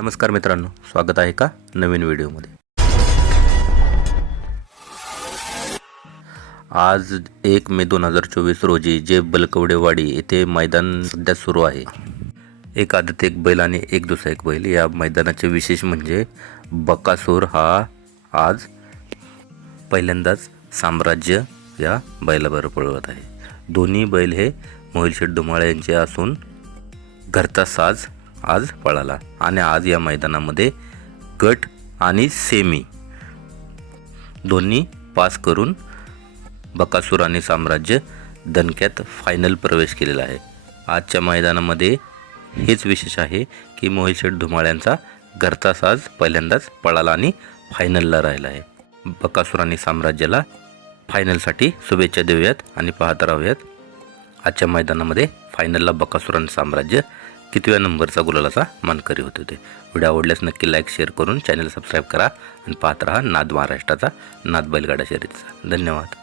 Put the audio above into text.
नमस्कार मित्रांनो स्वागत आहे का नवीन व्हिडिओमध्ये? आज एक मे दोन हजार चोवीस रोजी जे बलकवडेवाडी येथे मैदान सध्या सुरू आहे. एक आदत एक बैल आणि एक दुसरा एक बैल. या मैदानाचे विशेष म्हणजे बकासूर हा आज पहिल्यांदाच साम्राज्य या बैलाबरोबर पळवत आहे. दोन्ही बैल हे मोहिल धुमाळे यांचे असून घरचा साज आज पळाला. आणि आज या मैदानामध्ये गट आणि सेमी दोन्ही पास करून बकासूर आणि साम्राज्य दणक्यात फायनल प्रवेश केलेला आहे. आजच्या मैदानामध्ये हेच विशेष आहे की मोहिशेठ धुमाळ्यांचा घरचा साज पहिल्यांदाच पळाला आणि फायनलला राहिला आहे. बकासूर आणि साम्राज्याला फायनलसाठी शुभेच्छा देऊयात आणि पाहत राहूयात. आजच्या मैदानामध्ये फायनलला बकासूर आणि साम्राज्य कितव्या नंबरचा गुलालाचा मानकरी होते ते. व्हिडिओ आवडल्यास नक्की लाईक शेअर करून चॅनल सबस्क्राईब करा आणि पाहत राहा नाद महाराष्ट्राचा नाद बैलगाडा शर्यतीचा. धन्यवाद.